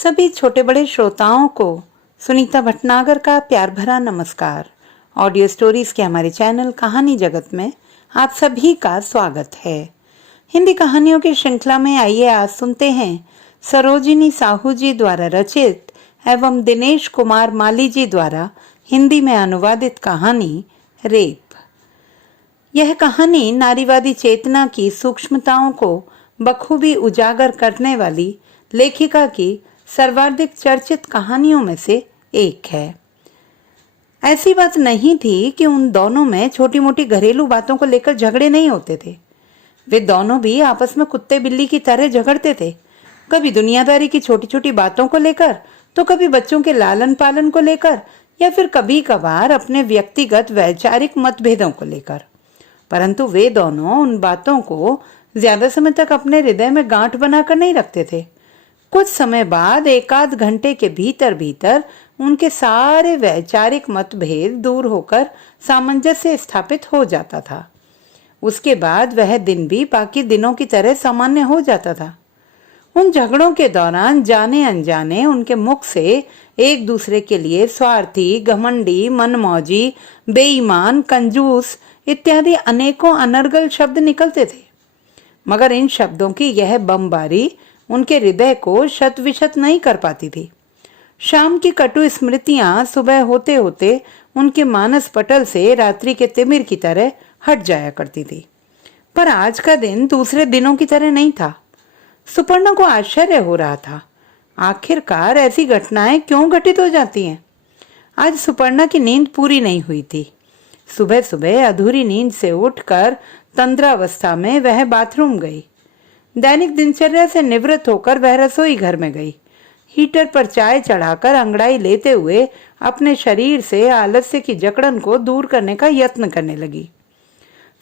सभी छोटे बड़े श्रोताओं को सुनीता भटनागर का प्यार भरा नमस्कार। ऑडियो स्टोरीज के हमारे चैनल कहानी जगत में आप सभी का स्वागत है। हिंदी कहानियों की श्रृंखला में आइए आज सुनते हैं सरोजिनी साहू जी द्वारा रचित एवं दिनेश कुमार माली जी द्वारा हिंदी में अनुवादित कहानी रेप। यह कहानी नारीवादी चेतना की सूक्ष्मताओं को बखूबी उजागर करने वाली लेखिका की सर्वाधिक चर्चित कहानियों में से एक है। ऐसी बात नहीं थी कि उन दोनों में छोटी मोटी घरेलू बातों को लेकर झगड़े नहीं होते थे। वे दोनों भी आपस में कुत्ते बिल्ली की तरह झगड़ते थे, कभी दुनियादारी की छोटी छोटी बातों को लेकर, तो कभी बच्चों के लालन पालन को लेकर, या फिर कभी कभार अपने व्यक्तिगत वैचारिक मतभेदों को लेकर। परंतु वे दोनों उन बातों को ज्यादा समय तक अपने हृदय में गांठ बनाकर नहीं रखते थे। कुछ समय बाद एकाध घंटे के भीतर भीतर उनके सारे वैचारिक मतभेद दूर होकर सामंजस्य स्थापित हो जाता था। उसके बाद वह दिन भी बाकी दिनों की तरह सामान्य हो जाता था। उन झगड़ों के दौरान जाने अनजाने उनके मुख से एक दूसरे के लिए स्वार्थी, घमंडी, मनमौजी, बेईमान, कंजूस इत्यादि अनेकों अनर्गल शब्द निकलते थे, मगर इन शब्दों की यह बमबारी उनके हृदय को शत विशत नहीं कर पाती थी। शाम की कटु स्मृतियां सुबह होते होते उनके मानस पटल से रात्रि के तिमिर की तरह हट जाया करती थी। पर आज का दिन दूसरे दिनों की तरह नहीं था। सुपर्णा को आश्चर्य हो रहा था, आखिरकार ऐसी घटनाएं क्यों घटित हो जाती हैं। आज सुपर्णा की नींद पूरी नहीं हुई थी। सुबह सुबह अधूरी नींद से उठकर तंद्रावस्था में वह बाथरूम गई। दैनिक दिनचर्या से निवृत्त होकर वह रसोई घर में गई। हीटर पर चाय चढ़ाकर अंगड़ाई लेते हुए अपने शरीर से आलस्य की जकड़न को दूर करने का यत्न करने लगी।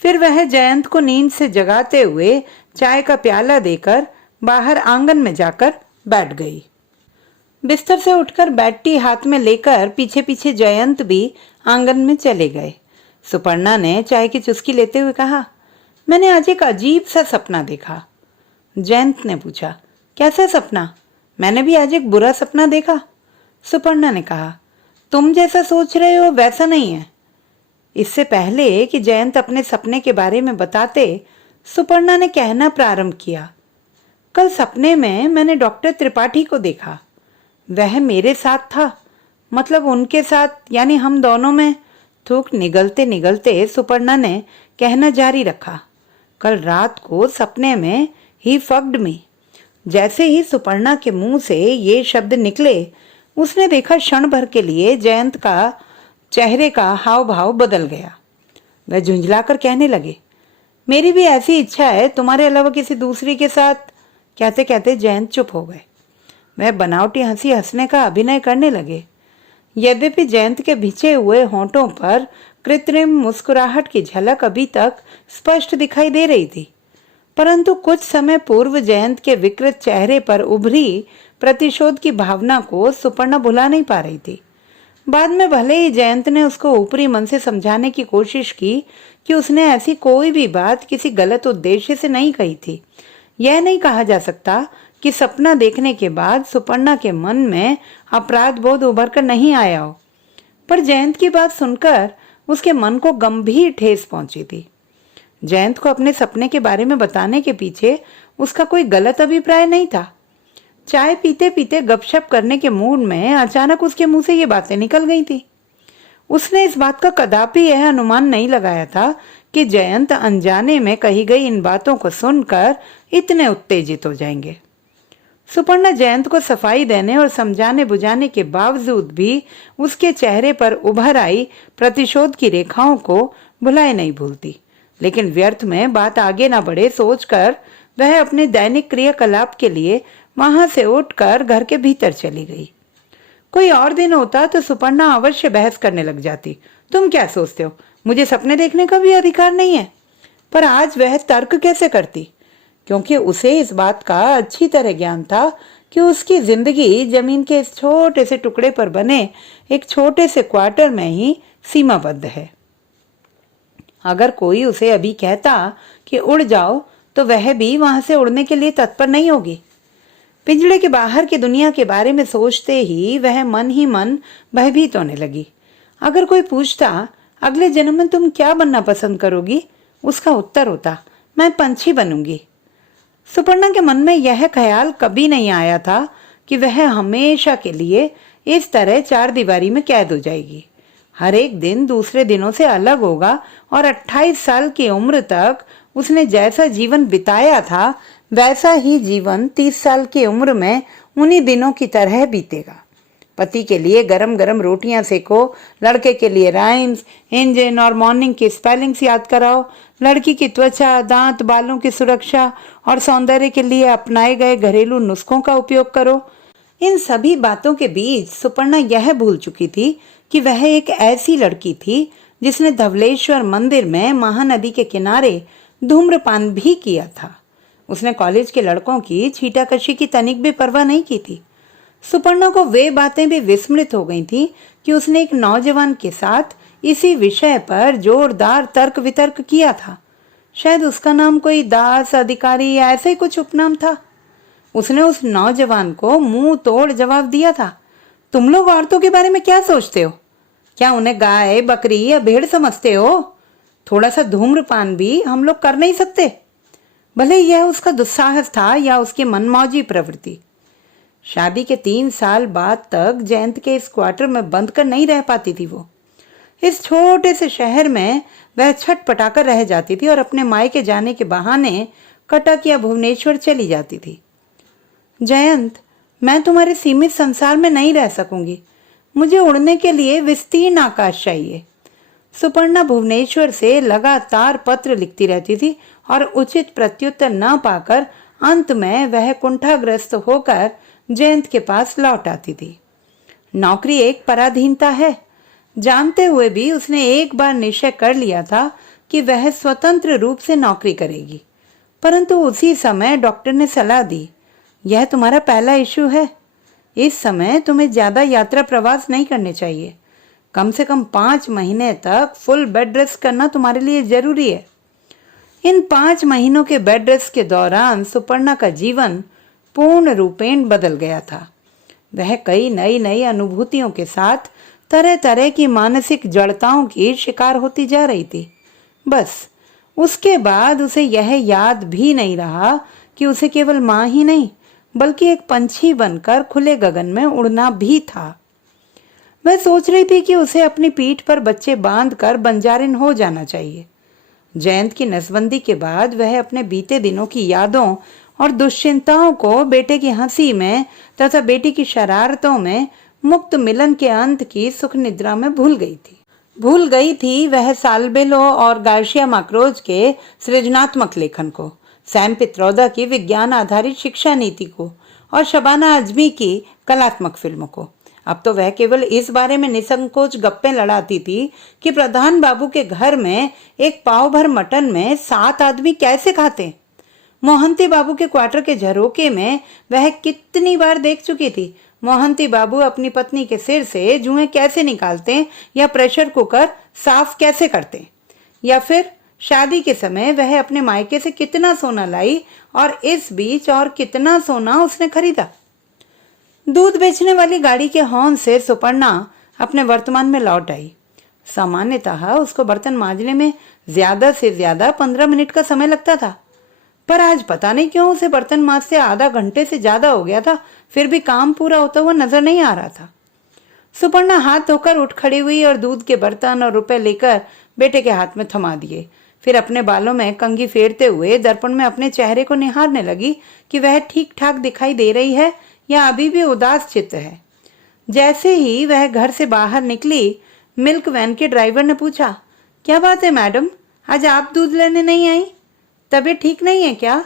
फिर वह जयंत को नींद से जगाते हुए चाय का प्याला देकर बाहर आंगन में जाकर बैठ गई। बिस्तर से उठकर बैठी हाथ में लेकर पीछे पीछे जयंत भी आंगन में चले गए। सुपर्णा ने चाय की चुस्की लेते हुए कहा, मैंने आज एक अजीब सा सपना देखा। जयंत ने पूछा, कैसा सपना? मैंने भी आज एक बुरा सपना देखा। सुपर्णा ने कहा, तुम जैसा सोच रहे हो वैसा नहीं है। इससे पहले कि जयंत अपने सपने के बारे में बताते, सुपर्णा ने कहना प्रारंभ किया, कल सपने में मैंने डॉक्टर त्रिपाठी को देखा। वह मेरे साथ था, मतलब उनके साथ, यानी हम दोनों में। थूक निगलते निगलते सुपर्णा ने कहना जारी रखा, कल रात को सपने में ही फक्ड मी। जैसे ही सुपर्णा के मुंह से ये शब्द निकले, उसने देखा क्षण भर के लिए जयंत का चेहरे का हाव भाव बदल गया। वह झुंझलाकर कहने लगे, मेरी भी ऐसी इच्छा है तुम्हारे अलावा किसी दूसरी के साथ। कहते कहते जयंत चुप हो गए। वह बनावटी हंसी हंसने का अभिनय करने लगे। यद्यपि जयंत के भिजे हुए होंठों पर कृत्रिम मुस्कुराहट की झलक अभी तक स्पष्ट दिखाई दे रही थी, परंतु कुछ समय पूर्व जयंत के विकृत चेहरे पर उभरी प्रतिशोध की भावना को सुपर्णा भुला नहीं पा रही थी। बाद में भले ही जयंत ने उसको ऊपरी मन से समझाने की कोशिश की कि उसने ऐसी कोई भी बात किसी गलत उद्देश्य से नहीं कही थी। यह नहीं कहा जा सकता कि सपना देखने के बाद सुपर्णा के मन में अपराध बोध उभर कर नहीं आया हो, पर जयंत की बात सुनकर उसके मन को गंभीर ठेस पहुंची थी। जयंत को अपने सपने के बारे में बताने के पीछे उसका कोई गलत अभिप्राय नहीं था। चाय पीते पीते गपशप करने के मूड में अचानक उसके मुंह से ये बातें निकल गई थी। उसने इस बात का कदापि यह अनुमान नहीं लगाया था कि जयंत अनजाने में कही गई इन बातों को सुनकर इतने उत्तेजित हो जाएंगे। सुपर्णा जयंत को सफाई देने और समझाने बुझाने के बावजूद भी उसके चेहरे पर उभर आई प्रतिशोध की रेखाओं को भुलाए नहीं भूलती, लेकिन व्यर्थ में बात आगे ना बढ़े सोचकर वह अपने दैनिक क्रियाकलाप के लिए वहां से उठकर घर के भीतर चली गई। कोई और दिन होता तो सुपर्णा अवश्य बहस करने लग जाती, तुम क्या सोचते हो, मुझे सपने देखने का भी अधिकार नहीं है। पर आज वह तर्क कैसे करती, क्योंकि उसे इस बात का अच्छी तरह ज्ञान था कि उसकी जिंदगी जमीन के इस छोटे से टुकड़े पर बने एक छोटे से क्वार्टर में ही सीमाबद्ध है। अगर कोई उसे अभी कहता कि उड़ जाओ, तो वह भी वहां से उड़ने के लिए तत्पर नहीं होगी। पिंजड़े के बाहर की दुनिया के बारे में सोचते ही मन भयभीत होने लगी। अगर कोई पूछता अगले जन्म में तुम क्या बनना पसंद करोगी, उसका उत्तर होता मैं पंछी बनूंगी। सुपर्णा के मन में यह ख्याल कभी नहीं आया था कि वह हमेशा के लिए इस तरह चार दीवारी में कैद हो जाएगी। हर एक दिन दूसरे दिनों से अलग होगा और 28 साल की उम्र तक उसने जैसा जीवन बिताया था वैसा ही जीवन 30 साल की उम्र में उन्हीं दिनों की तरह बीतेगा। पति के लिए गरम गरम रोटियां सेको, लड़के के लिए राइम्स, इंजन और मॉर्निंग की स्पेलिंग्स याद कराओ, लड़की की त्वचा, दांत, बालों की सुरक्षा और सौंदर्य के लिए अपनाए गए घरेलू नुस्खों का उपयोग करो। इन सभी बातों के बीच सुपर्णा यह भूल चुकी थी कि वह एक ऐसी लड़की थी जिसने धवलेश्वर मंदिर में महानदी के किनारे धूम्रपान भी किया था। उसने कॉलेज के लड़कों की छीटाकशी की तनिक भी परवाह नहीं की थी। सुपर्णा को वे बातें भी विस्मृत हो गई थी कि उसने एक नौजवान के साथ इसी विषय पर जोरदार तर्क वितर्क किया था। शायद उसका नाम कोई दास, अधिकारी या ऐसे ही कुछ उपनाम था। उसने उस नौजवान को मुंह तोड़ जवाब दिया था, तुम लोग औरतों के बारे में क्या सोचते हो? क्या उन्हें गाय, बकरी या भेड़ समझते हो? थोड़ा सा धूम्रपान भी हम लोग कर नहीं सकते? भले यह उसका दुस्साहस था या उसकी मनमौजी प्रवृत्ति। शादी के 3 साल बाद तक जयंत के इस क्वार्टर में बंद कर नहीं रह पाती थी। वो इस छोटे से शहर में वह छटपटाकर रह जाती थी और अपने मायके जाने के बहाने कटक या भुवनेश्वर चली जाती थी। जयंत, मैं तुम्हारे सीमित संसार में नहीं रह सकूंगी। मुझे उड़ने के लिए विस्तीर्ण आकाश चाहिए। सुपर्णा भुवनेश्वर से लगातार पत्र लिखती रहती थी और उचित प्रत्युत्तर न पाकर अंत में वह कुंठाग्रस्त होकर जयंत के पास लौट आती थी। नौकरी एक पराधीनता है। जानते हुए भी उसने एक बार निश्चय कर लिया था कि वह स्वतंत्र रूप से नौकरी करेगी, परंतु उसी समय डॉक्टर ने सलाह दी, यह तुम्हारा पहला इश्यू है। इस समय तुम्हें ज्यादा यात्रा प्रवास नहीं करने चाहिए। कम से कम 5 महीने तक फुल बेड रेस्ट करना तुम्हारे लिए जरूरी है। इन 5 महीनों के बेड रेस्ट के दौरान सुपर्णा का जीवन पूर्ण रूपेण बदल गया था। वह कई नई नई अनुभूतियों के साथ तरह तरह की मानसिक जड़ताओं की शिकार होती जा रही थी। बस उसके बाद उसे यह याद भी नहीं रहा कि उसे केवल मां ही नहीं बल्कि एक पंछी बनकर खुले गगन में उड़ना भी था। वह सोच रही थी कि उसे अपनी पीठ पर बच्चे बांधकर बंजारिन हो जाना चाहिए। जयंत की नसबंदी के बाद वह अपने बीते दिनों की यादों और दुश्चिंताओं को बेटे की हंसी में तथा बेटी की शरारतों में मुक्त मिलन के अंत की सुख निद्रा में भूल गई थी वह साल्बेलो और गार्शिया माक्रोज के सृजनात्मक लेखन को, सैम पित्रोदा की विज्ञान आधारित शिक्षा नीति को और शबाना आजमी की कलात्मक फिल्मों को। अब तो वह केवल इस बारे में निसंकोच गप्पे लड़ाती थी कि प्रधान बाबू के घर में एक पाव भर मटन में 7 आदमी कैसे खाते। मोहंती बाबू के क्वार्टर के झरोके में वह कितनी बार देख चुकी थी मोहंती बाबू अपनी पत्नी के सिर से जुएं कैसे निकालते या प्रेशर कुकर साफ कैसे करते, या फिर शादी के समय वह अपने मायके से कितना सोना लाई और इस बीच और कितना सोना उसने खरीदा। दूध बेचने वाली गाड़ी के हॉर्न से सुपर्णा अपने वर्तमान में लौट आई। सामान्यतः उसको बर्तन मांजने में ज्यादा से ज्यादा 15 मिनट का समय लगता था, पर आज पता नहीं क्यों उसे बर्तन मांजते आधा घंटे से ज्यादा हो गया था, फिर भी काम पूरा होता हुआ नजर नहीं आ रहा था। सुपर्णा हाथ धोकर उठ खड़ी हुई और दूध के बर्तन और रुपए लेकर बेटे के हाथ में थमा दिए। फिर अपने बालों में कंघी फेरते हुए दर्पण में अपने चेहरे को निहारने लगी कि वह ठीक ठाक दिखाई दे रही है या अभी भी उदास चित्त है। जैसे ही वह घर से बाहर निकली, मिल्क वैन के ड्राइवर ने पूछा, क्या बात है मैडम, आज आप दूध लेने नहीं आई? तबीयत ठीक नहीं है क्या?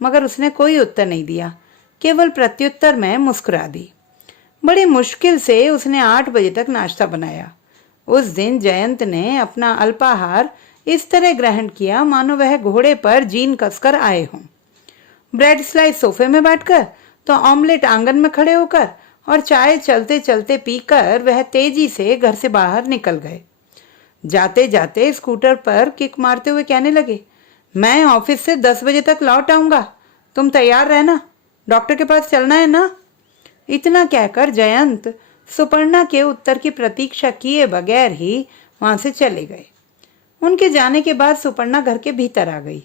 मगर उसने कोई उत्तर नहीं दिया, केवल प्रत्युत्तर में मुस्कुरा दी। बड़ी मुश्किल से उसने 8 बजे तक नाश्ता बनाया। उस दिन जयंत ने अपना अल्पाहार इस तरह ग्रहण किया मानो वह घोड़े पर जीन कसकर आए हों। ब्रेड स्लाइस सोफे में बैठकर तो ऑमलेट आंगन में खड़े होकर और चाय चलते चलते पीकर वह तेजी से घर से बाहर निकल गए। जाते जाते स्कूटर पर किक मारते हुए कहने लगे, मैं ऑफिस से 10 बजे तक लौट आऊंगा, तुम तैयार रहना। डॉक्टर के पास चलना है ना। इतना कहकर जयंत सुपर्णा के उत्तर की प्रतीक्षा किए बगैर ही वहां से चले गए। उनके जाने के बाद सुपर्णा घर के भीतर आ गई।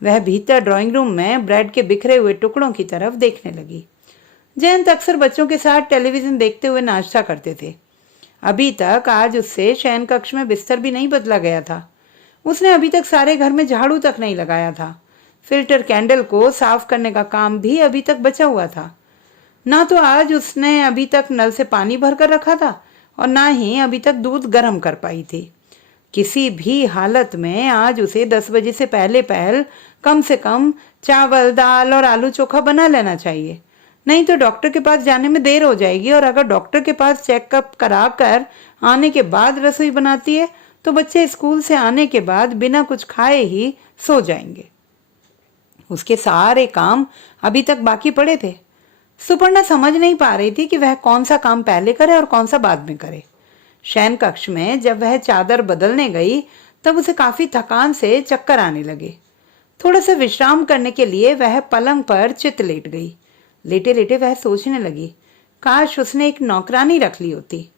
वह भीतर ड्राइंग रूम में ब्रेड के बिखरे हुए टुकड़ों की तरफ देखने लगी। जयंत अक्सर बच्चों के साथ टेलीविजन देखते हुए नाश्ता करते थे। अभी तक आज उससे शयन कक्ष में बिस्तर भी नहीं बदला गया था। उसने अभी तक सारे घर में झाड़ू तक नहीं लगाया था। फिल्टर कैंडल को साफ करने का काम भी अभी तक बचा हुआ था। ना तो आज उसने अभी तक नल से पानी भरकर रखा था और ना ही अभी तक दूध गर्म कर पाई थी। किसी भी हालत में आज उसे 10 बजे से पहले कम से कम चावल, दाल और आलू चोखा बना लेना चाहिए, नहीं तो डॉक्टर के पास जाने में देर हो जाएगी। और अगर डॉक्टर के पास चेकअप कराकर आने के बाद रसोई बनाती है तो बच्चे स्कूल से आने के बाद बिना कुछ खाए ही सो जाएंगे। उसके सारे काम अभी तक बाकी पड़े थे। सुपर्णा समझ नहीं पा रही थी कि वह कौन सा काम पहले करे और कौन सा बाद में करे। शयन कक्ष में जब वह चादर बदलने गई तब उसे काफी थकान से चक्कर आने लगे। थोड़ा सा विश्राम करने के लिए वह पलंग पर चित लेट गई। लेटे लेटे वह सोचने लगी, काश उसने एक नौकरानी रख ली होती।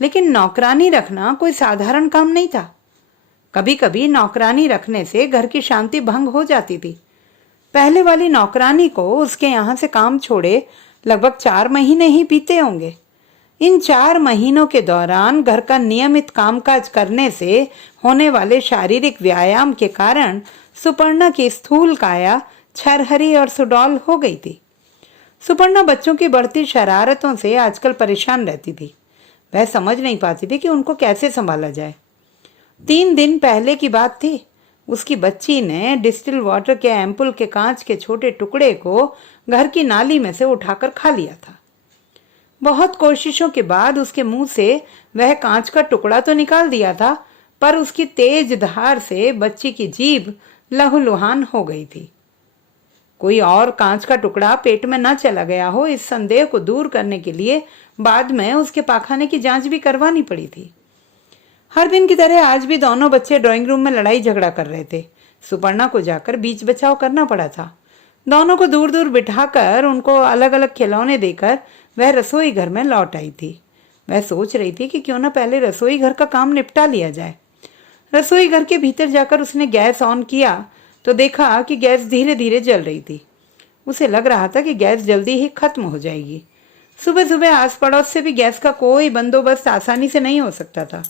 लेकिन नौकरानी रखना कोई साधारण काम नहीं था। कभी कभी नौकरानी रखने से घर की शांति भंग हो जाती थी। पहले वाली नौकरानी को उसके यहाँ से काम छोड़े लगभग 4 महीने ही बीते होंगे। इन 4 महीनों के दौरान घर का नियमित कामकाज करने से होने वाले शारीरिक व्यायाम के कारण सुपर्णा की स्थूल काया छरहरी और सुडौल हो गई थी। सुपर्णा बच्चों की बढ़ती शरारतों से आजकल परेशान रहती थी। वह समझ नहीं पाती थी कि उनको कैसे संभाला जाए। 3 दिन पहले की बात थी। उसकी बच्ची ने डिस्टिल वाटर के एम्पुल के कांच के छोटे टुकड़े को घर की नाली में से उठाकर खा लिया था। बहुत कोशिशों के बाद उसके मुंह से वह कांच का टुकड़ा तो निकाल दिया था, पर उसकी तेज धार से बच्ची की जीभ लहूलुहान हो गई थी। कोई और कांच का टुकड़ा पेट में न चला गया हो, इस संदेह को दूर करने के लिए बाद में उसके पाखाने की जांच भी करवानी पड़ी थी। हर दिन की तरह आज भी दोनों बच्चे ड्राइंग रूम में लड़ाई झगड़ा कर रहे थे। सुपर्णा को जाकर बीच बचाव करना पड़ा था। दोनों को दूर दूर बिठाकर उनको अलग अलग खिलौने देकर वह रसोई घर में लौट आई थी। वह सोच रही थी कि क्यों न पहले रसोई घर का काम निपटा लिया जाए। रसोई घर के भीतर जाकर उसने गैस ऑन किया तो देखा कि गैस धीरे धीरे जल रही थी। उसे लग रहा था कि गैस जल्दी ही खत्म हो जाएगी। सुबह सुबह आस पड़ोस से भी गैस का कोई बंदोबस्त आसानी से नहीं हो सकता था।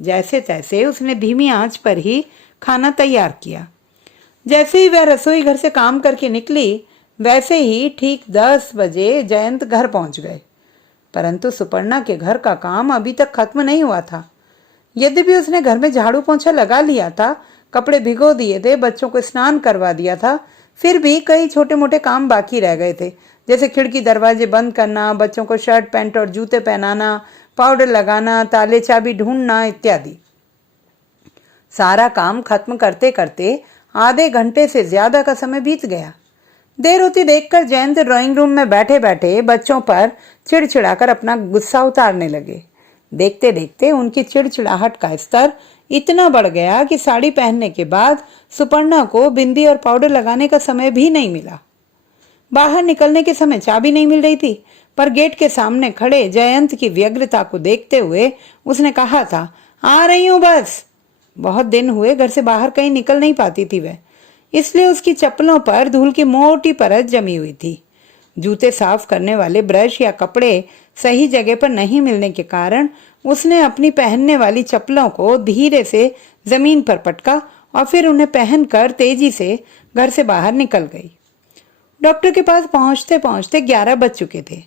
जैसे तैसे उसने धीमी आंच पर ही खाना तैयार किया। जैसे ही वह रसोई घर से काम करके निकली वैसे ही ठीक 10 बजे जयंत घर पहुंच गए। परंतु सुपर्णा के घर का काम अभी तक खत्म नहीं हुआ था। यद्यपि उसने घर में झाड़ू पोंछा लगा लिया था, कपड़े भिगो दिए थे, बच्चों को स्नान करवा दिया था, फिर भी कई छोटे मोटे काम बाकी रह गए थे, जैसे खिड़की दरवाजे बंद करना, बच्चों को शर्ट पैंट और जूते पहनाना, पाउडर लगाना, ताले चाबी ढूंढना इत्यादि। सारा काम खत्म करते करते आधे घंटे से ज्यादा का समय बीत गया। देर होती देखकर जयंत ड्राइंग रूम में बैठे बैठे बच्चों पर चिड़चिड़ाकर अपना गुस्सा उतारने लगे। देखते देखते उनकी चिड़चिड़ाहट का स्तर इतना बढ़ गया कि साड़ी पहनने के बाद सुपर्णा को बिंदी और पाउडर लगाने का समय भी नहीं मिला। बाहर निकलने के समय चाबी नहीं मिल रही थी, पर गेट के सामने खड़े जयंत की व्यग्रता को देखते हुए उसने कहा था, आ रही हूं बस। बहुत दिन हुए घर से बाहर कहीं निकल नहीं पाती थी वह, इसलिए उसकी चप्पलों पर धूल की मोटी परत जमी हुई थी। जूते साफ करने वाले ब्रश या कपड़े सही जगह पर नहीं मिलने के कारण उसने अपनी पहनने वाली चप्पलों को धीरे से जमीन पर पटका और फिर उन्हें पहनकर तेजी से घर से बाहर निकल गई। डॉक्टर के पास पहुंचते पहुंचते 11 बज चुके थे।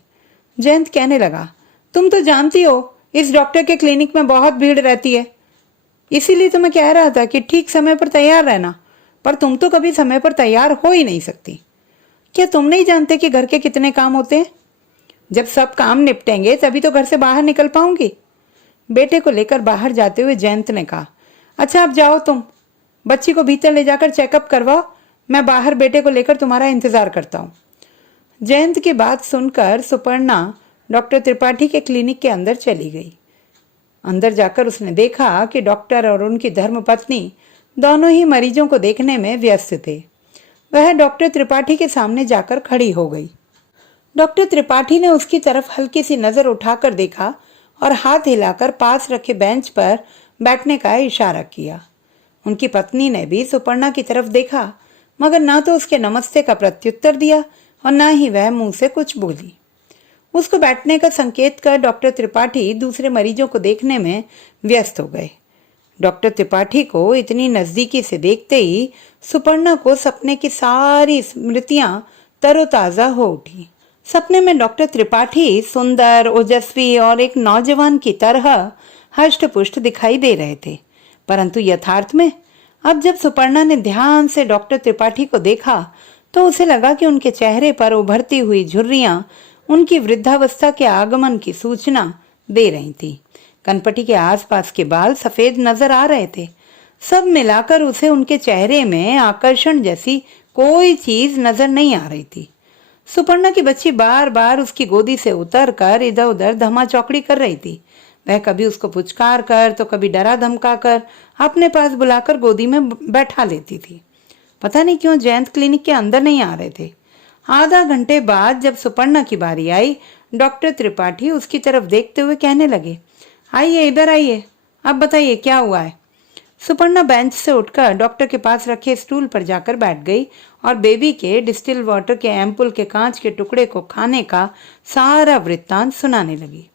जयंत कहने लगा, तुम तो जानती हो इस डॉक्टर के क्लिनिक में बहुत भीड़ रहती है, इसीलिए तो मैं कह रहा था कि ठीक समय पर तैयार रहना, पर तुम तो कभी समय पर तैयार हो ही नहीं सकती। क्या तुम नहीं जानते कि घर के कितने काम होते हैं? जब सब काम निपटेंगे तभी तो घर से बाहर निकल पाऊंगी। बेटे को लेकर बाहर जाते हुए जयंत ने कहा, अच्छा अब जाओ, तुम बच्ची को भीतर ले जाकर चेकअप करवाओ, मैं बाहर बेटे को लेकर तुम्हारा इंतजार करता हूँ। जयंत की बात सुनकर सुपर्णा डॉक्टर त्रिपाठी के क्लिनिक के अंदर चली गई। अंदर जाकर उसने देखा कि डॉक्टर और उनकी धर्मपत्नी दोनों ही मरीजों को देखने में व्यस्त थे। वह डॉक्टर त्रिपाठी के सामने जाकर खड़ी हो गई। डॉक्टर त्रिपाठी ने उसकी तरफ हल्की सी नजर उठाकर देखा और हाथ हिलाकर पास रखे बेंच पर बैठने का इशारा किया। उनकी पत्नी ने भी सुपर्णा की तरफ देखा, मगर ना तो उसके नमस्ते का प्रत्युत्तर दिया और ना ही वह मुंह से कुछ बोली। उसको बैठने का संकेत कर डॉक्टर त्रिपाठी दूसरे मरीजों को देखने में व्यस्त हो गए। डॉक्टर त्रिपाठी को इतनी नजदीकी से देखते ही सुपर्णा को सपने की सारी स्मृतियां तरोताजा हो उठी। सपने में डॉक्टर त्रिपाठी सुंदर, ओजस्वी और एक नौजवान की तरह हष्ट-पुष्ट दिखाई दे रहे थे, परंतु यथार्थ में अब जब सुपर्णा ने ध्यान से डॉक्टर त्रिपाठी को देखा तो उसे लगा कि उनके चेहरे पर उभरती हुई झुर्रियां उनकी वृद्धावस्था के आगमन की सूचना दे रही थी। कनपटी के आसपास के बाल सफेद नजर आ रहे थे। सब मिलाकर उसे उनके चेहरे में आकर्षण जैसी कोई चीज नजर नहीं आ रही थी। सुपर्णा की बच्ची बार बार उसकी गोदी से उतरकर इधर उधर धमा चौकड़ी कर रही थी। वह कभी उसको पुचकार कर तो कभी डरा धमका कर अपने पास बुलाकर गोदी में बैठा लेती थी। पता नहीं क्यों जयंत क्लिनिक के अंदर नहीं आ रहे थे। आधा घंटे बाद जब सुपर्णा की बारी आई, डॉक्टर त्रिपाठी उसकी तरफ देखते हुए कहने लगे, आइए इधर आइए, अब बताइए क्या हुआ है। सुपर्णा बेंच से उठकर डॉक्टर के पास रखे स्टूल पर जाकर बैठ गई और बेबी के डिस्टिल वाटर के एम्पुल के कांच के टुकड़े को खाने का सारा वृत्तांत सुनाने लगी।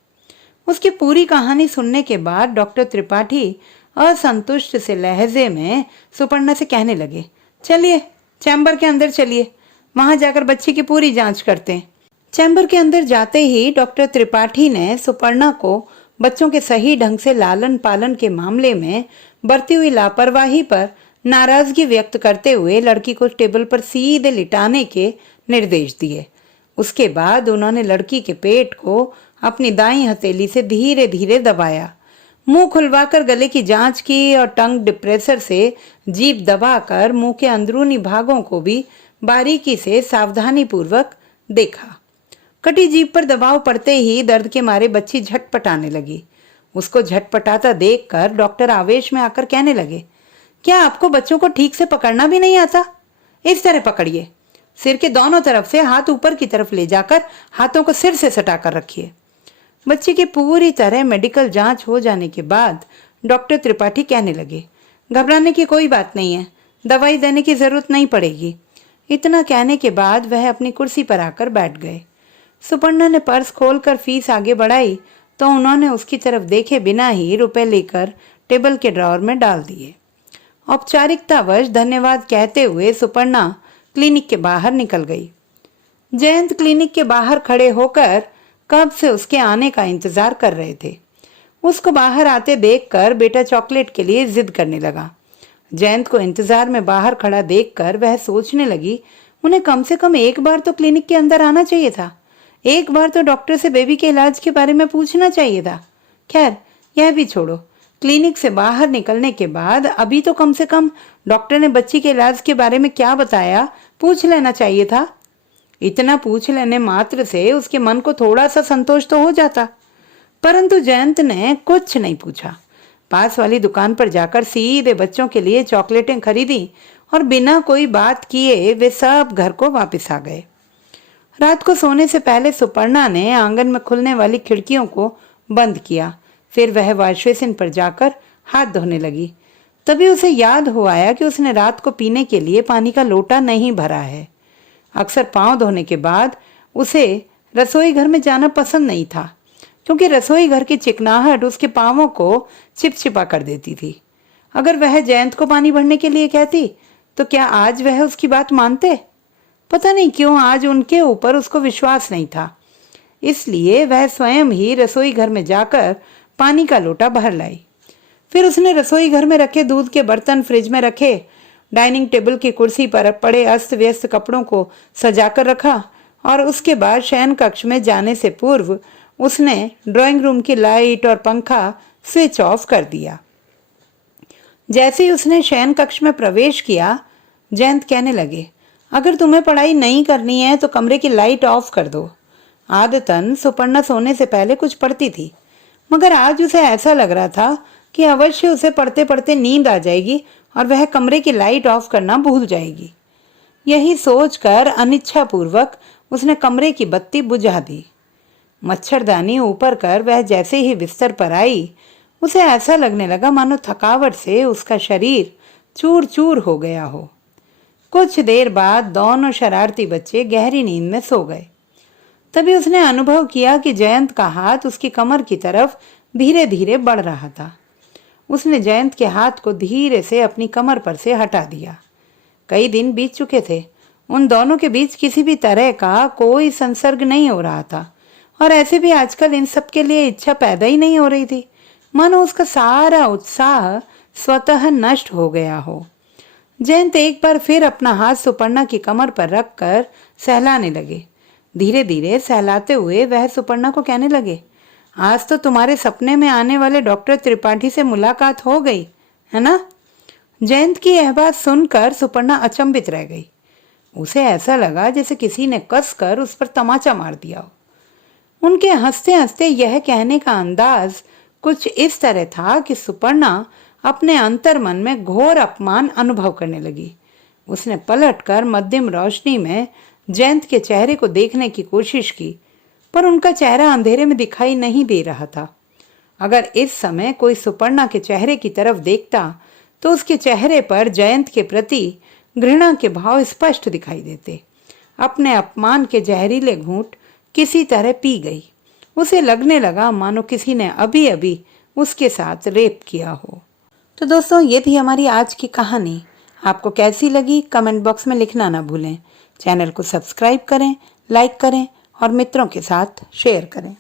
उसकी पूरी कहानी सुनने के बाद डॉक्टर त्रिपाठी असंतुष्ट से लहजे में सुपर्णा से कहने लगे, चलिए चैम्बर के अंदर चलिए, वहां जाकर बच्ची की पूरी जांच करते हैं। चैम्बर के अंदर जाते ही डॉक्टर त्रिपाठी ने सुपर्णा को बच्चों के सही ढंग से लालन पालन के मामले में बरती हुई लापरवाही पर नाराजगी व्यक्त करते हुए लड़की को टेबल पर सीधे लिटाने के निर्देश दिए। उसके बाद उन्होंने लड़की के पेट को अपनी दाईं हथेली से धीरे धीरे दबाया, मुंह खुलवाकर गले की जांच की और टंग डिप्रेसर से जीभ दबाकर मुंह के अंदरूनी भागों को भी बारीकी से सावधानी पूर्वक देखा। कटी जीभ पर दबाव पड़ते ही दर्द के मारे बच्ची झटपटाने लगी। उसको झटपटाता देखकर डॉक्टर आवेश में आकर कहने लगे, क्या आपको बच्चों को ठीक से पकड़ना भी नहीं आता? इस तरह पकड़िए, सिर के दोनों तरफ से हाथ ऊपर की तरफ ले जाकर हाथों को सिर से सटाकर रखिए। बच्चे की पूरी तरह मेडिकल जांच हो जाने के बाद डॉक्टर त्रिपाठी कहने लगे, घबराने की कोई बात नहीं है, दवाई देने की जरूरत नहीं पड़ेगी। इतना कहने के बाद वह अपनी कुर्सी पर आकर बैठ गए। सुपर्णा ने पर्स खोलकर फीस आगे बढ़ाई तो उन्होंने उसकी तरफ देखे बिना ही रुपए लेकर टेबल के ड्रॉअर में डाल दिए। औपचारिकतावश धन्यवाद कहते हुए सुपर्णा क्लिनिक के बाहर निकल गई। जयंत क्लिनिक के बाहर खड़े होकर कब से उसके आने का इंतजार कर रहे थे। उसको बाहर आते देखकर बेटा चॉकलेट के लिए जिद करने लगा। जयंत को इंतजार में बाहर खड़ा देखकर वह सोचने लगी, उन्हें कम से कम एक बार तो क्लिनिक के अंदर आना चाहिए था, एक बार तो डॉक्टर से बेबी के इलाज के बारे में पूछना चाहिए था। खैर यह भी छोड़ो, क्लिनिक से बाहर निकलने के बाद अभी तो कम से कम डॉक्टर ने बच्ची के इलाज के बारे में क्या बताया पूछ लेना चाहिए था। इतना पूछ लेने मात्र से उसके मन को थोड़ा सा संतोष तो हो जाता, परंतु जयंत ने कुछ नहीं पूछा। पास वाली दुकान पर जाकर सीधे बच्चों के लिए चॉकलेटें खरीदी और बिना कोई बात किए वे सब घर को वापस आ गए। रात को सोने से पहले सुपर्णा ने आंगन में खुलने वाली खिड़कियों को बंद किया। फिर वह वॉश बेसिन पर जाकर हाथ धोने लगी। तभी उसे याद हो आया कि उसने रात को पीने के लिए पानी का लोटा नहीं भरा है। अक्सर पांव धोने के बाद उसे रसोई घर में जाना पसंद नहीं था, क्योंकि रसोई घर की चिकनाहट उसके पांवों को चिपचिपा कर देती थी। अगर वह जयंत को पानी भरने के लिए कहती तो क्या आज वह उसकी बात मानते? पता नहीं क्यों आज उनके ऊपर उसको विश्वास नहीं था। इसलिए वह स्वयं ही रसोई घर में जाकर पानी का लोटा भर लाई। फिर उसने रसोई घर में रखे दूध के बर्तन फ्रिज में रखे, डाइनिंग टेबल की कुर्सी पर पड़े अस्त व्यस्त कपड़ों को सजाकर रखा और उसके बाद शयन कक्ष में जाने से पूर्व उसने ड्राइंग रूम की लाइट और पंखा स्विच ऑफ कर दिया। जैसे ही उसने शयन कक्ष में प्रवेश किया, जयंत कहने लगे, अगर तुम्हें पढ़ाई नहीं करनी है तो कमरे की लाइट ऑफ कर दो। आदतन सुपर्णा सोने से पहले कुछ पढ़ती थी, मगर आज उसे ऐसा लग रहा था कि अवश्य उसे पढ़ते पढ़ते नींद आ जाएगी और वह कमरे की लाइट ऑफ करना भूल जाएगी। यही सोचकर अनिच्छापूर्वक उसने कमरे की बत्ती बुझा दी। मच्छरदानी ऊपर कर वह जैसे ही बिस्तर पर आई, उसे ऐसा लगने लगा मानो थकावट से उसका शरीर चूर चूर हो गया हो। कुछ देर बाद दोनों शरारती बच्चे गहरी नींद में सो गए। तभी उसने अनुभव किया कि जयंत का हाथ उसकी कमर की तरफ धीरे धीरे बढ़ रहा था। उसने जयंत के हाथ को धीरे से अपनी कमर पर से हटा दिया। कई दिन बीत चुके थे। उन दोनों के बीच किसी भी तरह का कोई संसर्ग नहीं हो रहा था, और ऐसे भी आजकल इन सब के लिए इच्छा पैदा ही नहीं हो रही थी, मानो उसका सारा उत्साह स्वतः नष्ट हो गया हो। जयंत एक बार फिर अपना हाथ सुपर्णा की कमर पर रखकर सहलाने लगे। धीरे धीरे सहलाते हुए वह सुपर्णा को कहने लगे, आज तो तुम्हारे सपने में आने वाले डॉक्टर त्रिपाठी से मुलाकात हो गई है ना? जयंत की यह बात सुनकर सुपर्णा अचंभित रह गई। उसे ऐसा लगा जैसे किसी ने कसकर उस पर तमाचा मार दिया हो। उनके हंसते हंसते यह कहने का अंदाज कुछ इस तरह था कि सुपर्णा अपने अंतर्मन में घोर अपमान अनुभव करने लगी। उसने पलटकर मध्यम रोशनी में जयंत के चेहरे को देखने की कोशिश की, पर उनका चेहरा अंधेरे में दिखाई नहीं दे रहा था। अगर इस समय कोई सुपर्णा के चेहरे की तरफ देखता तो उसके चेहरे पर जयंत के प्रति घृणा के भाव स्पष्ट दिखाई देते। अपने अपमान के जहरीले घूंट किसी तरह पी गई। उसे लगने लगा मानो किसी ने अभी अभी उसके साथ रेप किया हो। तो दोस्तों, ये थी हमारी आज की कहानी। आपको कैसी लगी कमेंट बॉक्स में लिखना ना भूलें। चैनल को सब्सक्राइब करें, लाइक करें और मित्रों के साथ शेयर करें।